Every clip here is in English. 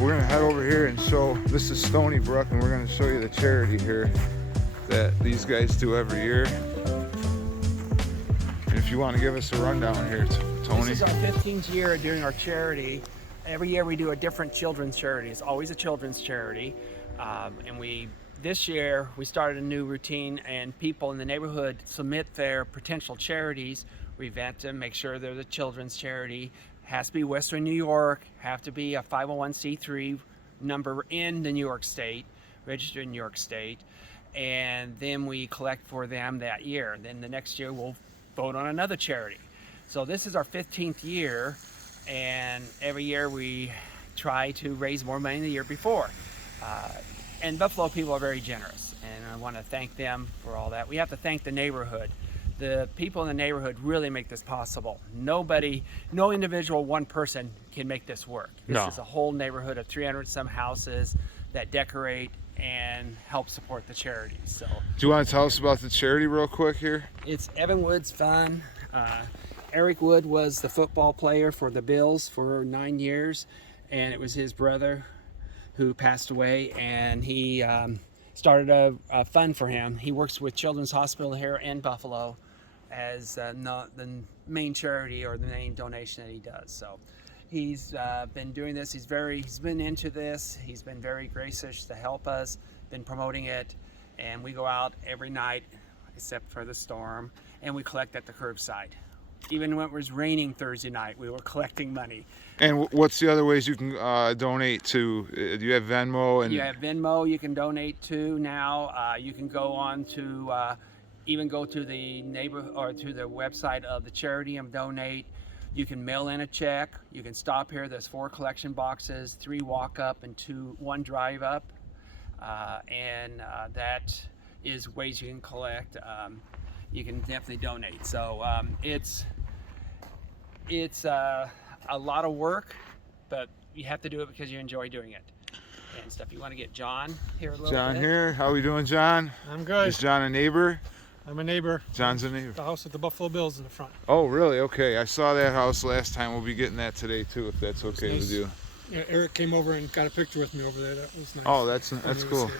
we're gonna head over here and show, this is Stoney Brook, and we're gonna show you the charity here that these guys do every year. And if you want to give us a rundown here, Tony. This is our 15th year doing our charity. Every year we do a different children's charity. It's always a children's charity. This year we started a new routine, and people in the neighborhood submit their potential charities. We vet them, make sure they're the children's charity. Has to be Western New York, have to be a 501c3 number in the New York State, registered in New York State. And then we collect for them that year. And then the next year we'll vote on another charity. So this is our 15th year, and every year we try to raise more money than the year before. And Buffalo people are very generous, and I want to thank them for all that. We have to thank the neighborhood. The people in the neighborhood really make this possible. No individual, one person can make this work. This is a whole neighborhood of 300 some houses that decorate and help support the charity. So, do you want to tell us about the charity real quick here? It's Evan Wood's fund. Eric Wood was the football player for the Bills for 9 years, and it was his brother who passed away, and he started a fund for him. He works with Children's Hospital here in Buffalo as not the main charity or the main donation that he does. So he's been doing this. He's been into this. He's been very gracious to help us, been promoting it, and we go out every night except for the storm, and we collect at the curbside. Even when it was raining Thursday night, we were collecting money. And what's the other ways you can donate to? Do you have Venmo? And you have Venmo you can donate to now. You can go on to even go to the or to the website of the charity and donate. You can mail in a check. You can stop here. There's 4 collection boxes, 3 walk up and 1 drive up, and that is ways you can collect. You can definitely donate. So it's a lot of work, but you have to do it because you enjoy doing it and stuff. You want to get John here a little bit? John here. How we doing, John? I'm good. Is John a neighbor? I'm a neighbor. John's a neighbor. The house with the Buffalo Bills in the front. Oh, really? Okay. I saw that house last time. We'll be getting that today too, if that's okay Nice. with you. Yeah, Eric came over and got a picture with me over there. That was nice. Oh, that's When he was cool. here.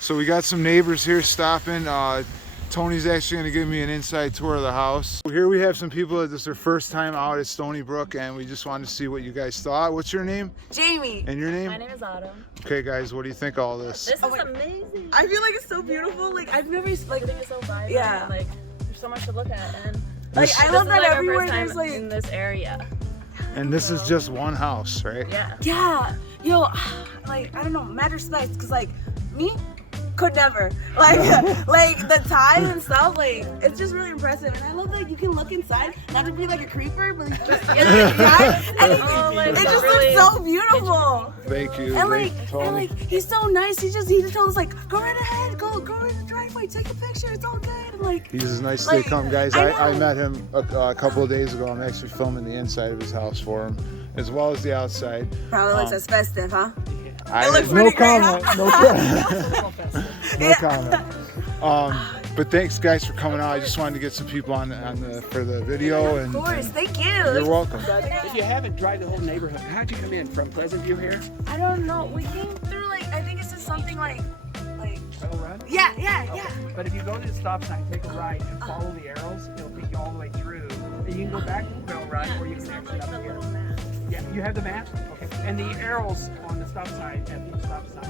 So we got some neighbors here stopping. Tony's actually going to give me an inside tour of the house. Here we have some people that this is their first time out at Stoney Brook, and we just wanted to see what you guys thought. What's your name? Jamie. And your name? My name is Autumn. Okay, guys, what do you think of all this? This is amazing. I feel like it's so beautiful. Like I've never I think it's so vibrant. Yeah. Like there's so much to look at, and like I this love is that like our everywhere first time there's like in this area. And this is just one house, right? Yeah. yeah, yo, like I don't know, mad respect, cause like me could never like like the ties and stuff. Like it's just really impressive, and I love that you can look inside, not to be like a creeper, but like, just inside, and it just really looks so beautiful. Thank you. And Thank like, you, and Tony. like, he's so nice. He just told us like, go right ahead, go in the driveway, take a picture. It's all good. And like, He's as nice as like, they come, guys. I I know. met him a couple of days ago. I'm actually filming the inside of his house for him, as well as the outside. probably looks as festive, huh? I looks no pretty great, comment. huh? No comment. No comment. But thanks, guys, for coming out. I just wanted to get some people on for the video. Of course, thank you. You're welcome. If you haven't drive the whole neighborhood, how'd you come in from Pleasant View here? I don't know. We came through like I think it's just something like Trail Run? yeah. But if you go to the stop sign, take a right and follow the arrows, it'll take you all the way through. And you can go back to Trail Run, or you can exit up here. Yeah, you have the map? Okay. And the arrows on the stop sign at the stop sign.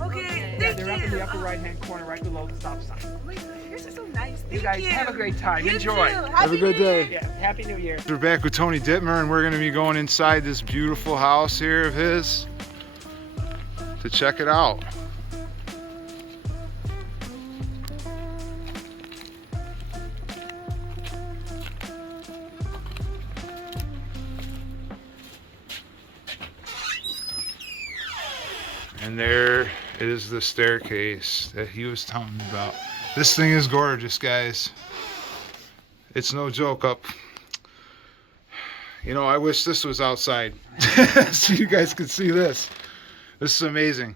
Okay, Yeah, thank they're up in the you. upper right-hand corner, right below the stop sign. Oh my God, yours is so nice. You Thank guys you. have a great time. You Enjoy. too. Have a good day. Yeah, Happy New Year. We're back with Tony Dittmer, and we're going to be going inside this beautiful house here of his to check it out. And there is the staircase that he was telling me about. This thing is gorgeous, guys. It's no joke up. You know, I wish this was outside so you guys could see this. This is amazing.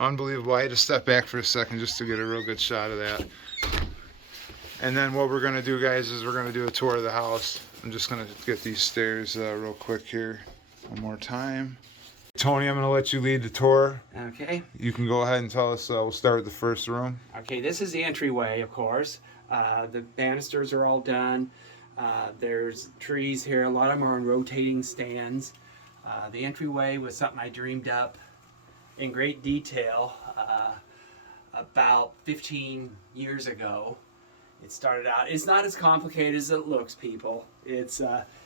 Unbelievable. I had to step back for a second just to get a real good shot of that. And then what we're going to do, guys, is we're going to do a tour of the house. I'm just going to get these stairs real quick here. One more time. Tony, I'm going to let you lead the tour. Okay. You can go ahead and tell us. We'll start with the first room. Okay, this is the entryway, of course. The banisters are all done. There's trees here. A lot of them are on rotating stands. The entryway was something I dreamed up in great detail about 15 years ago. It started out, it's not as complicated as it looks, people. It's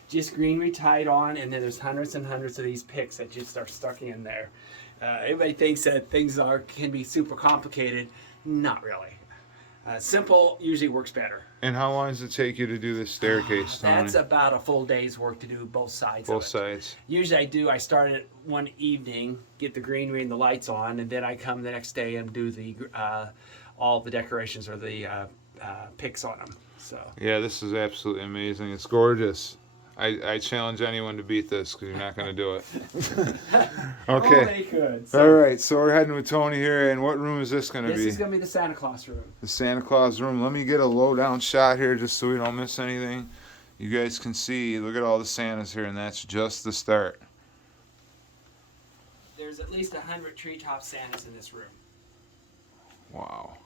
just greenery tied on, and then there's hundreds and hundreds of these picks that just are stuck in there. Everybody thinks that things can be super complicated. Not really. Simple usually works better. And how long does it take you to do this staircase, Tony? That's about a full day's work to do both sides Both of it. sides. Usually I start it one evening, get the greenery and the lights on, and then I come the next day and do the all the decorations or the picks on them. So Yeah, this is absolutely amazing. It's gorgeous. I challenge anyone to beat this because you're not going to do it. Oh, Okay. they could. All right, so we're heading with Tony here, and what room is this going to This be? is going to be the Santa Claus room. The Santa Claus room. Let me get a low-down shot here just so we don't miss anything. You guys can see, look at all the Santas here, and that's just the start. There's at least 100 treetop Santas in this room. Wow.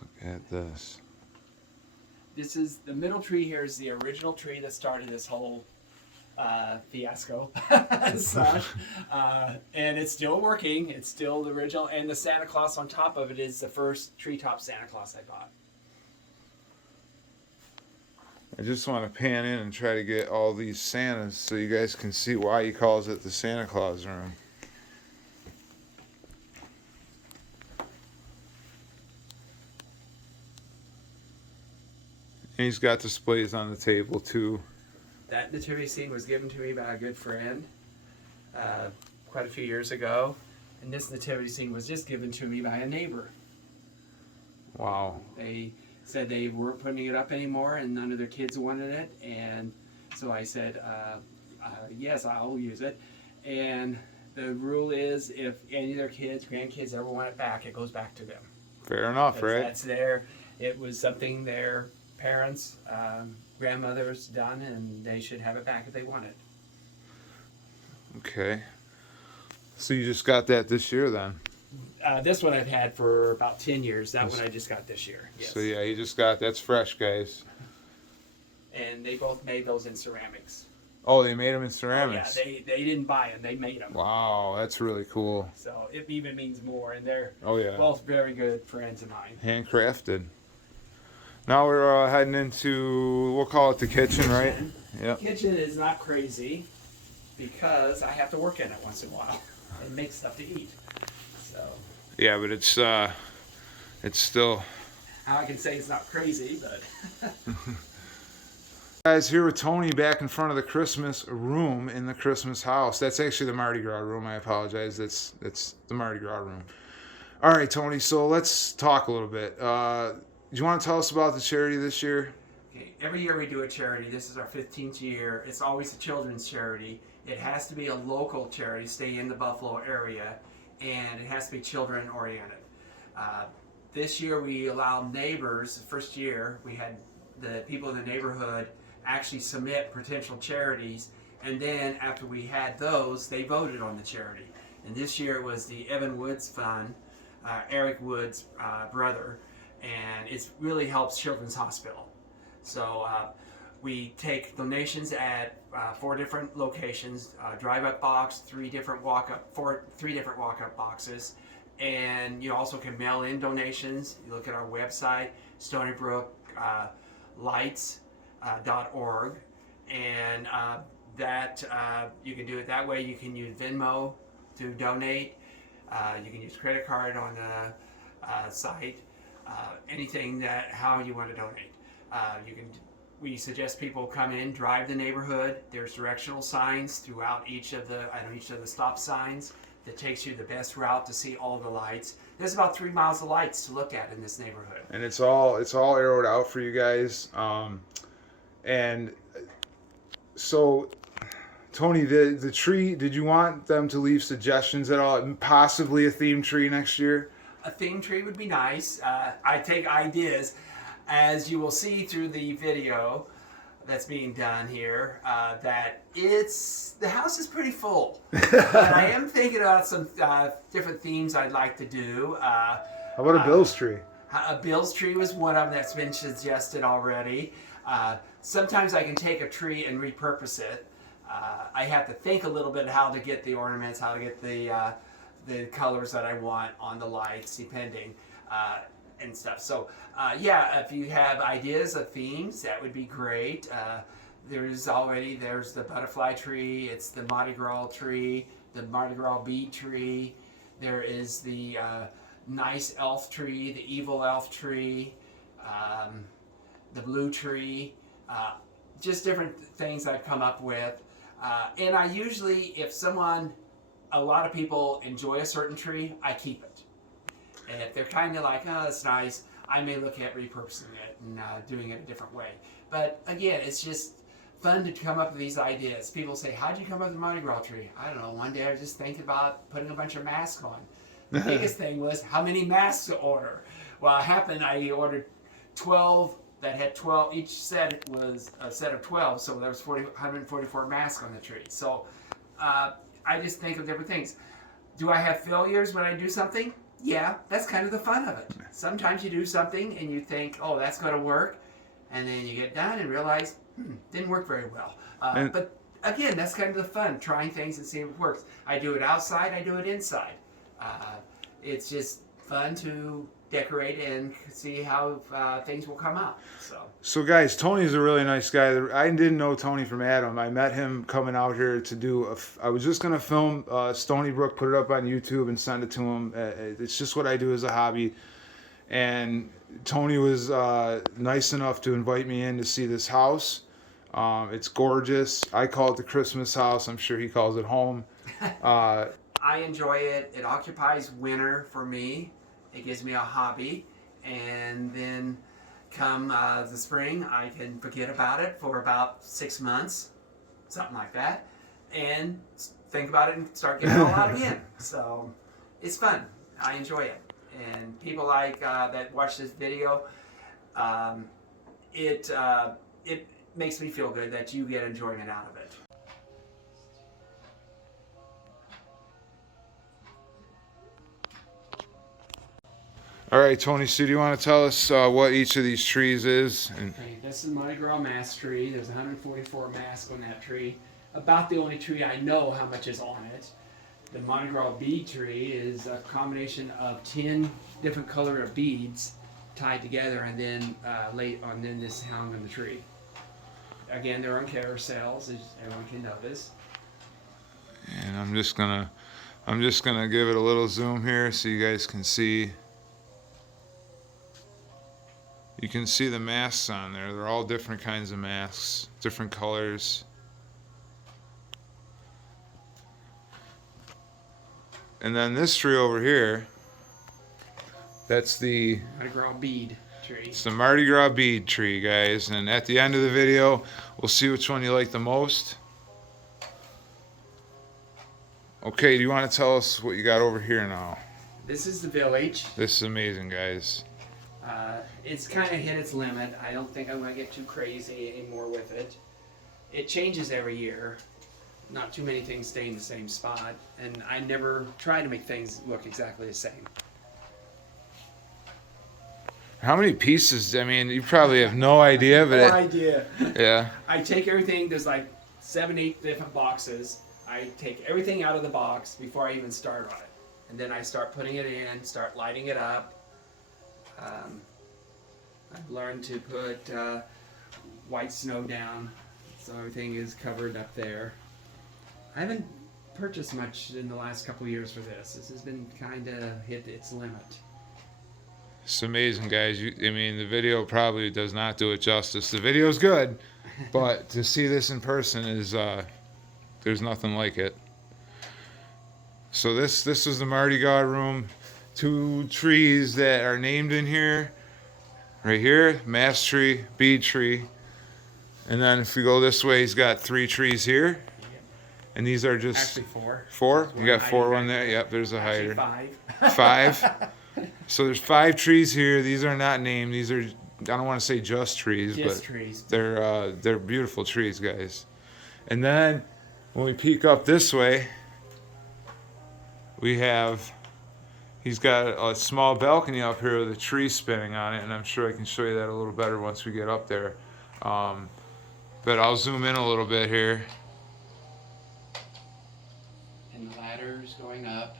Look at this. This is the middle tree here is the original tree that started this whole fiasco as such. And it's still working. It's still the original. And the Santa Claus on top of it is the first treetop Santa Claus I bought. I just want to pan in and try to get all these Santas so you guys can see why he calls it the Santa Claus room. And he's got displays on the table too. That nativity scene was given to me by a good friend quite a few years ago. And this nativity scene was just given to me by a neighbor. Wow. They said they weren't putting it up anymore and none of their kids wanted it. And so I said, yes, I'll use it. And the rule is if any of their kids, grandkids ever want it back, it goes back to them. Fair enough, right? That's it was something their parents, grandmothers done, and they should have it back if they want it. Okay. So you just got that this year then? This one I've had for about 10 years. That one I just got this year. Yes. So yeah, you just got, that's fresh, guys. And they both made those in ceramics. Oh, they made them in Yeah, ceramics. they didn't buy them. They made them. Wow, that's really cool. So it even means more. And they're Oh yeah. both very good friends of mine. Handcrafted. Now we're heading into, we'll call it the kitchen, right? Yep. Kitchen is not crazy because I have to work in it once in a while and make stuff to eat. So Yeah, but it's still. how I can say it's not crazy, but Guys, here with Tony back in front of the Christmas room in the Christmas house. That's actually the Mardi Gras room. I apologize. That's the Mardi Gras room. All right, Tony. So let's talk a little bit. Do you want to tell us about the charity this year? okay, every year we do a charity. This is our 15th year. It's always a children's charity. It has to be a local charity, stay in the Buffalo area, and it has to be children oriented. This year we allowed neighbors, the first year we had the people in the neighborhood actually submit potential charities, and then after we had those, they voted on the charity. And this year it was the Evan Woods Fund, Eric Woods' brother, and it really helps Children's Hospital. So we take donations at 4 different locations, drive-up box, 3 different walk-up boxes, and you also can mail in donations. You look at our website, Stoney Brook lights.org, and that you can do it that way. You can use Venmo to donate. You can use credit card on the site. Anything how you want to donate. We suggest people come in, drive the neighborhood. There's directional signs throughout each of the stop signs that takes you the best route to see all the lights. There's about 3 miles of lights to look at in this neighborhood. And it's all arrowed out for you guys. And so, Tony, the tree. Did you want them to leave suggestions at all? Possibly a theme tree next year. A theme tree would be nice. I take ideas. As you will see through the video that's being done here. That the house is pretty full. But I am thinking about some different themes I'd like to do. How about a Bill's tree? A Bill's tree was one of them that's been suggested already. Sometimes I can take a tree and repurpose it. I have to think a little bit how to get the ornaments, how to get the colors that I want on the lights, depending, and stuff. So, yeah, if you have ideas of themes, that would be great. There's the butterfly tree, it's the Mardi Gras tree, the Mardi Gras bead tree. There is the nice elf tree, the evil elf tree, the blue tree, just different things I've come up with. And I usually, if a lot of people enjoy a certain tree, I keep it. And if they're kind of like, oh, that's nice, I may look at repurposing it and doing it a different way. But again, it's just fun to come up with these ideas. People say, how'd you come up with the Mardi Gras tree? I don't know, one day I was just thinking about putting a bunch of masks on. The biggest thing was how many masks to order. Well, it happened, I ordered 12 that had 12, each set was a set of 12, so there was 144 masks on the tree. So I just think of different things. Do I have failures when I do something? Yeah, that's kind of the fun of it. Sometimes you do something and you think, oh, that's going to work, and then you get done and realize, didn't work very well. But again, that's kind of the fun, trying things and seeing if it works. I do it outside, I do it inside. It's just fun to decorate and see how things will come out. So guys, Tony's a really nice guy. I didn't know Tony from Adam. I met him coming out here to do I was just going to film Stoney Brook, put it up on YouTube and send it to him. It's just what I do as a hobby. And Tony was nice enough to invite me in to see this house. It's gorgeous. I call it the Christmas house. I'm sure he calls it home. I enjoy it. It occupies winter for me. It gives me a hobby. And then come the spring, I can forget about it for about 6 months, something like that, and think about it and start getting it all out again. So it's fun. I enjoy it. And people like that watch this video, it makes me feel good that you get enjoyment out of it. All right, Tony, so do you want to tell us what each of these trees is? Okay, this is Mardi Gras mask tree. There's 144 masks on that tree. About the only tree I know how much is on it. The Mardi Gras bead tree is a combination of 10 different color of beads tied together and then then this hung on the tree. Again, they're on carousels, as everyone can notice. And I'm just gonna give it a little zoom here so you guys can see. You can see the masks on there. They're all different kinds of masks, different colors. And then this tree over here, that's the Mardi Gras bead tree. It's the Mardi Gras bead tree, guys. And at the end of the video, we'll see which one you like the most. Okay, do you want to tell us what you got over here now? This is the village. This is amazing, guys. It's kind of hit its limit. I don't think I'm going to get too crazy anymore with it. It changes every year. Not too many things stay in the same spot, and I never try to make things look exactly the same. How many pieces? I mean, you probably have no idea, but No idea. Yeah. I take everything. There's like 7, 8 different boxes. I take everything out of the box before I even start on it, and then I start putting it in, start lighting it up. I've learned to put white snow down, so everything is covered up there. I haven't purchased much in the last couple of years for this. This has been kind of hit its limit. It's amazing, guys. I mean, the video probably does not do it justice. The video's good, but to see this in person is, there's nothing like it. So this is the Mardi Gras room. 2 trees that are named in here. Right here, mass tree, bead tree. And then if we go this way, he's got 3 trees here. And these are just... Actually 4. 4? There's You got 4 one on there? Yep, there's a Actually hider. 5. 5? So there's 5 trees here. These are not named. These are don't want to say just trees, Just but trees. they're beautiful trees, guys. And then when we peek up this way, he's got a small balcony up here with a tree spinning on it, and I'm sure I can show you that a little better once we get up there. But I'll zoom in a little bit here. And the ladders going up.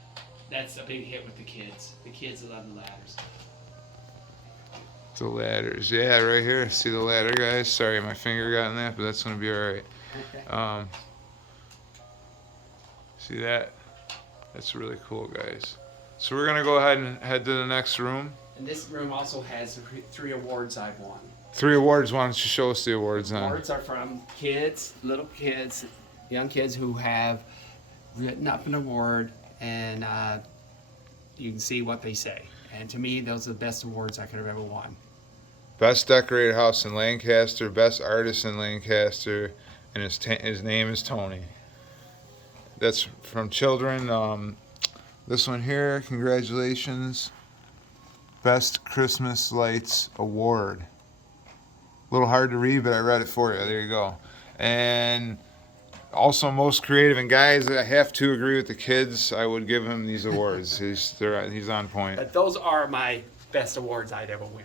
That's a big hit with the kids. The kids love the ladders. The ladders, yeah, right here. See the ladder, guys? Sorry, my finger got in that, but that's gonna be all right. See that? That's really cool, guys. So we're gonna go ahead and head to the next room. And this room also has the 3 awards I've won. 3 awards. Why don't you show us the awards then? Awards are from kids, little kids, young kids who have written up an award, and you can see what they say. And to me, those are the best awards I could have ever won. Best decorated house in Lancaster, best artist in Lancaster, and his name is Tony. That's from children. This one here, congratulations. Best Christmas Lights Award. A little hard to read, but I read it for you. There you go. And also most creative. And guys, I have to agree with the kids. I would give him these awards. He's on point. But those are my best awards I'd ever win.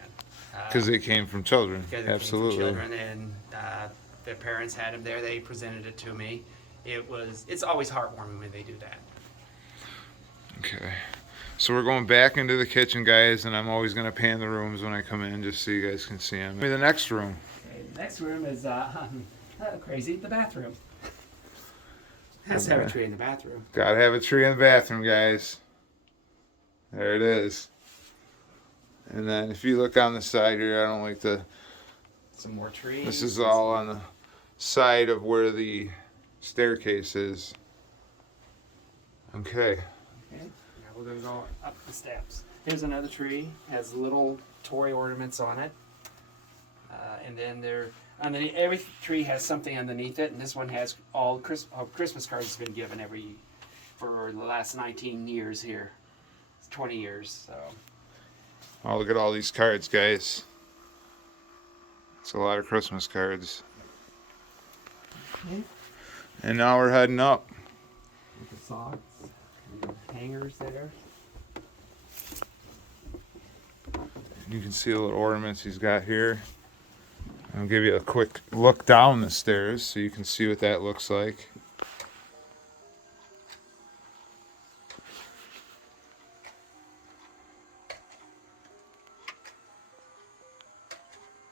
Because they came from children. Because it Absolutely. came from children, and their parents had them there. They presented it to me. It's always heartwarming when they do that. Okay. So we're going back into the kitchen, guys, and I'm always going to pan the rooms when I come in just so you guys can see them. The next room. Okay, the next room is crazy. The bathroom. Has to have a tree in the bathroom. Gotta have a tree in the bathroom, guys. There it is. And then if you look on the side here, I don't like the... Some more trees. This is all on the side of where the staircase is. Okay. Okay. Now we're gonna go up the steps. Here's another tree. Has little toy ornaments on it. And then every tree has something underneath it, and this one has all Christmas cards have been given for the last 19 years here. It's 20 years. So. Oh, look at all these cards, guys. It's a lot of Christmas cards. Okay. And now we're heading up. With the socks and the hangers there. You can see the little ornaments he's got here. I'll give you a quick look down the stairs so you can see what that looks like.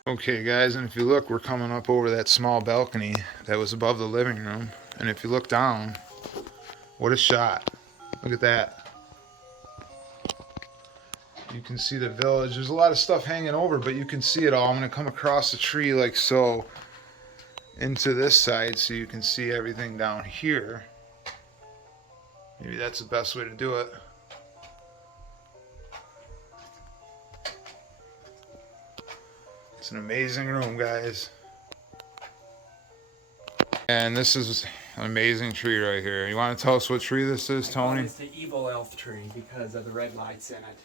Okay guys, and if you look, we're coming up over that small balcony that was above the living room. And if you look down, what a shot. Look at that. You can see the village. There's a lot of stuff hanging over, but you can see it all. I'm going to come across the tree like so into this side so you can see everything down here. Maybe that's the best way to do it. It's an amazing room, guys. And this is an amazing tree right here. You want to tell us what tree this is, Tony? It's the evil elf tree because of the red lights in it.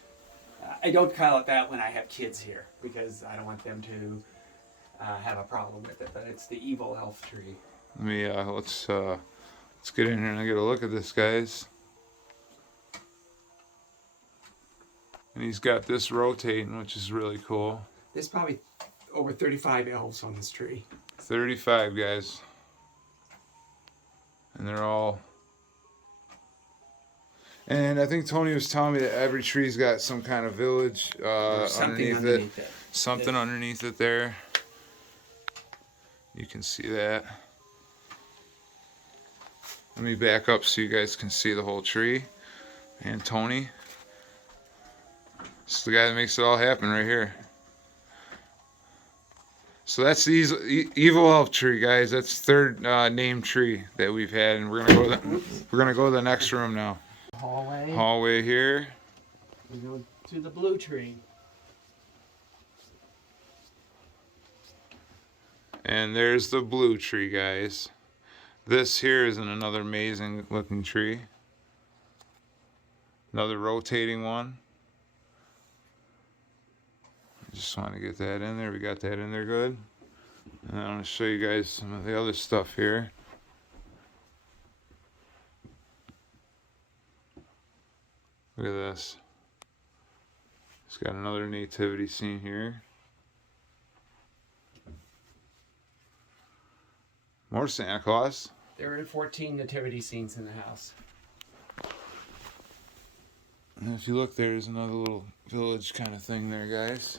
I don't call it that when I have kids here because I don't want them to have a problem with it. But it's the evil elf tree. Let me let's get in here and get a look at this, guys. And he's got this rotating, which is really cool. There's probably over 35 elves on this tree. 35, guys. And they're all... And I think Tony was telling me that every tree's got some kind of village underneath it. Something underneath it there. You can see that. Let me back up so you guys can see the whole tree. And Tony. This is the guy that makes it all happen right here. So that's the evil elf tree, guys. That's third named tree that we've had, and we're gonna go to the next room now. Hallway. Hallway here. We go to the blue tree. And there's the blue tree, guys. This here is another amazing looking tree. Another rotating one. Just want to get that in there. We got that in there good. And I'm going to show you guys some of the other stuff here. Look at this. It's got another nativity scene here. More Santa Claus. There are 14 nativity scenes in the house. And if you look, there's another little village kind of thing there, guys.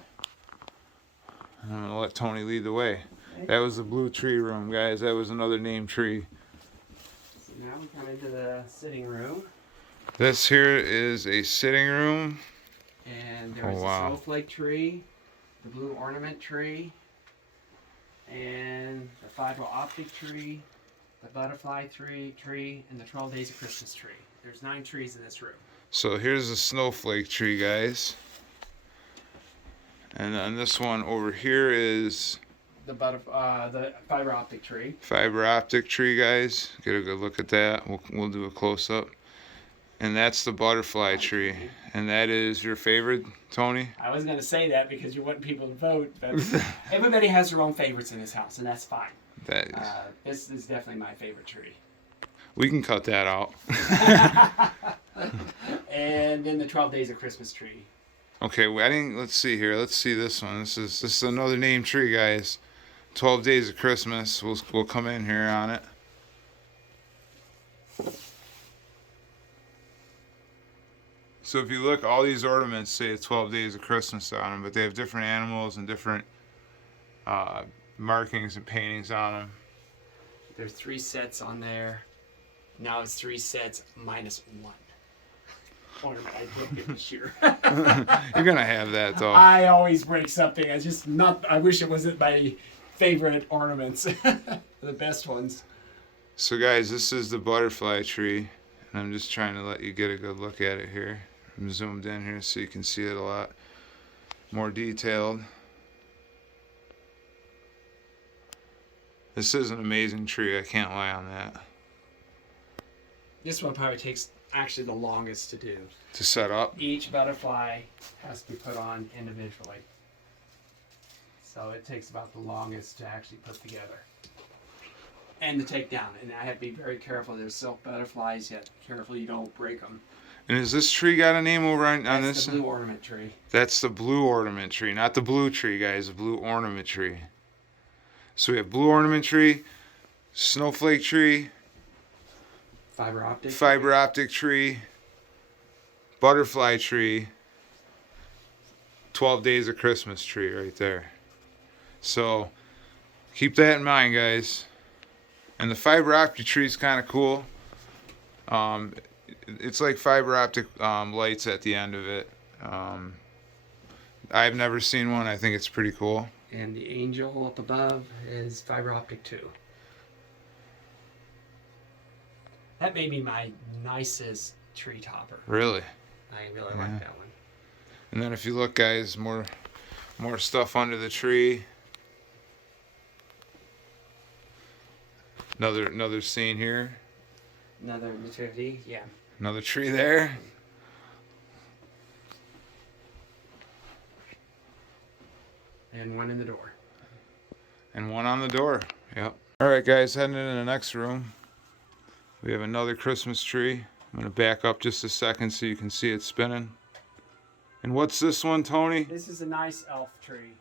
And I'm going to let Tony lead the way. That was the blue tree room, guys. That was another named tree. So now we come into the sitting room. This here is a sitting room. And there's a snowflake tree, the blue ornament tree, and the fiber optic tree, the butterfly tree, and the 12 Days of Christmas tree. There's 9 trees in this room. So here's the snowflake tree, guys. And then this one over here is The fiber optic tree. fiber optic tree, guys. Get a good look at that. We'll do a close up. And that's the butterfly tree. And that is your favorite, Tony? I was going to say that because you want people to vote, but everybody has their own favorites in this house, and that's fine. That is. This is definitely my favorite tree. We can cut that out. And then the 12 Days of Christmas tree. Okay, let's see here. Let's see this one. This is another named tree, guys. 12 Days of Christmas. We'll come in here on it. So if you look, all these ornaments say 12 Days of Christmas on them, but they have different animals and different markings and paintings on them. There's 3 sets on there. Now it's 3 sets minus 1 ornament I didn't get this year. You're gonna have that though. I always break something. I wish it wasn't my favorite ornaments. The best ones. So guys, this is the butterfly tree, and I'm just trying to let you get a good look at it here. I'm zoomed in here so you can see it a lot more detailed. This is an amazing tree, I can't lie on that. This one probably takes actually the longest to do. To set up. Each butterfly has to be put on individually. So it takes about the longest to actually put together. And to take down. And I have to be very careful. There's silk butterflies. You have to be careful you don't break them. And has this tree got a name over on That's this? the blue ornament tree. That's the blue ornament tree, not the blue tree, guys. The blue ornament tree. So we have blue ornament tree, snowflake tree, Fiber optic tree, butterfly tree, 12 Days of Christmas tree right there. So keep that in mind, guys. And the fiber optic tree is kind of cool. It's like fiber optic lights at the end of it. I've never seen one. I think it's pretty cool. And the angel up above is fiber optic too. That may be my nicest tree topper. Really? I really like that one. And then if you look, guys, more stuff under the tree. Another scene here. Another nativity, yeah. Another tree there. And one in the door. And one on the door. Yep. Alright guys, heading into the next room. We have another Christmas tree. I'm going to back up just a second so you can see it spinning. And what's this one, Tony? This is a nice elf tree.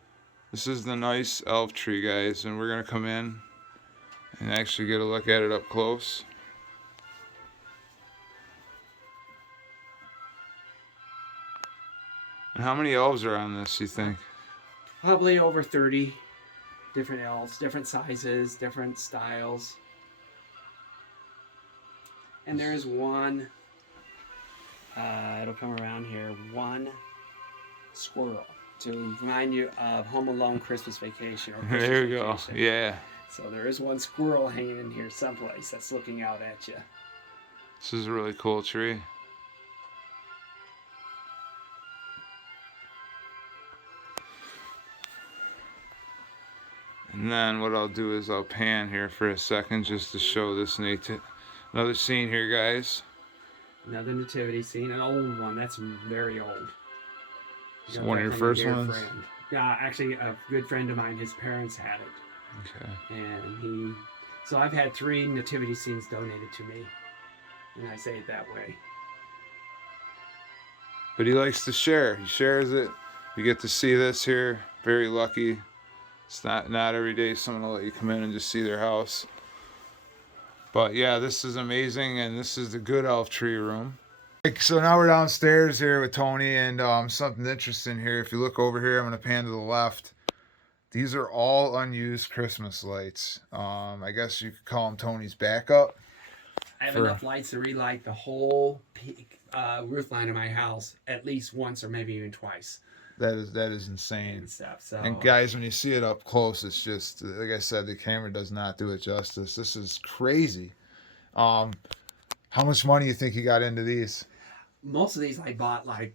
This is the nice elf tree, guys. And we're going to come in and actually get a look at it up close. And how many elves are on this, you think? Probably over 30 different elves, different sizes, different styles. And there's one, it'll come around here, one squirrel to remind you of Home Alone Christmas Vacation. Or Christmas There we go. Vacation. Yeah. So there is one squirrel hanging in here someplace that's looking out at you. This is a really cool tree. And then what I'll do is I'll pan here for a second just to show this another scene here, guys. Another nativity scene, an old one. That's very old. It's one of your first ones? Actually, a good friend of mine, his parents had it. Okay. And so I've had 3 nativity scenes donated to me. And I say it that way. But he likes to share. He shares it. You get to see this here. Very lucky. It's not every day someone will let you come in and just see their house. But yeah, this is amazing, and this is the Good Elf Tree Room. So now we're downstairs here with Tony, and something interesting here. If you look over here, I'm going to pan to the left. These are all unused Christmas lights. I guess you could call them Tony's backup. I have enough lights to relight the whole roof line of my house at least once or maybe even twice. That is insane. And stuff. So. And guys, when you see it up close, it's just, like I said, the camera does not do it justice. This is crazy. How much money you think you got into these? Most of these I bought like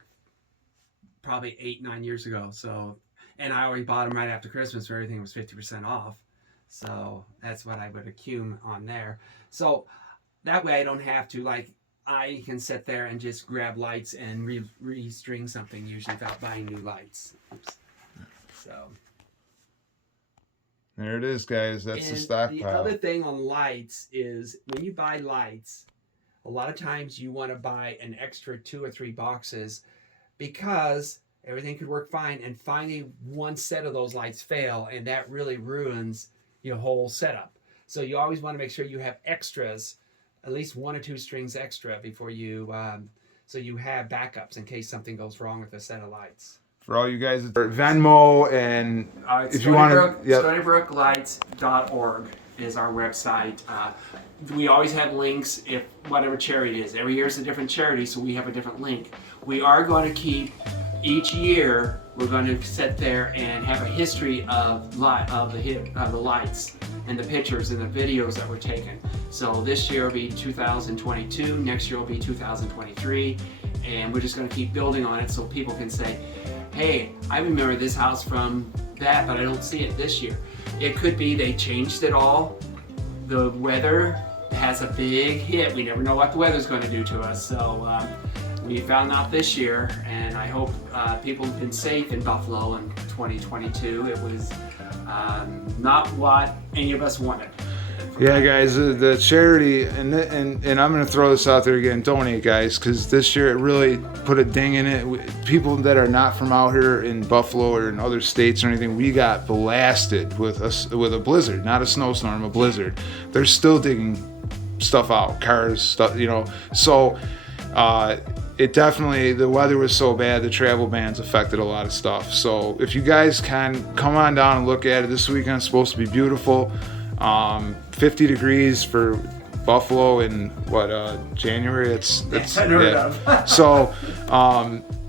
probably 8-9 years ago. So, and I already bought them right after Christmas where everything was 50% off. So that's what I would accumulate on there. So that way I don't have to, like, I can sit there and just grab lights and restring something usually without buying new lights. Oops. So there it is, guys. That's the stockpile. The other thing on lights is when you buy lights, a lot of times you want to buy an extra 2 or 3 boxes because everything could work fine, and finally one set of those lights fail, and that really ruins your whole setup. So you always want to make sure you have extras, at least 1 or 2 strings extra before you, so you have backups in case something goes wrong with a set of lights. For all you guys, Venmo, and if you want to, StoneyBrookLights.org is our website. We always have links if whatever charity it is. Every year is a different charity, so we have a different link. We are going to keep each year. We're going to sit there and have a history of the lights and the pictures and the videos that were taken. So this year will be 2022. Next year will be 2023, and we're just going to keep building on it so people can say, hey, I remember this house from that, but I don't see it this year. It could be they changed it all. The weather has a big hit. We never know what the weather's going to do to us. So we found out this year, and I hope people have been safe in Buffalo in 2022. It was not what any of us wanted. yeah, guys, the charity, and I'm going to throw this out there again, donate, guys, because this year it really put a ding in it. People that are not from out here in Buffalo or in other states or anything, we got blasted with a blizzard, not a snowstorm, a blizzard. They're still digging stuff out, cars, stuff, you know. So it definitely, the weather was so bad, the travel bans affected a lot of stuff. So if you guys can come on down and look at it, this weekend's supposed to be beautiful. 50 degrees for Buffalo in January. It's unheard of. So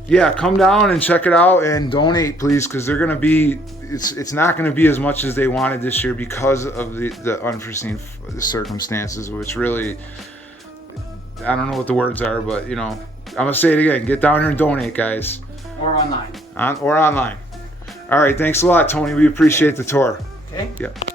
yeah, come down and check it out and donate, please, because they're gonna be. It's not gonna be as much as they wanted this year because of the unforeseen circumstances, which really, I don't know what the words are, but you know, I'm gonna say it again. Get down here and donate, guys. Or online. Or online. All right, thanks a lot, Tony. We appreciate the tour. Okay. Yep.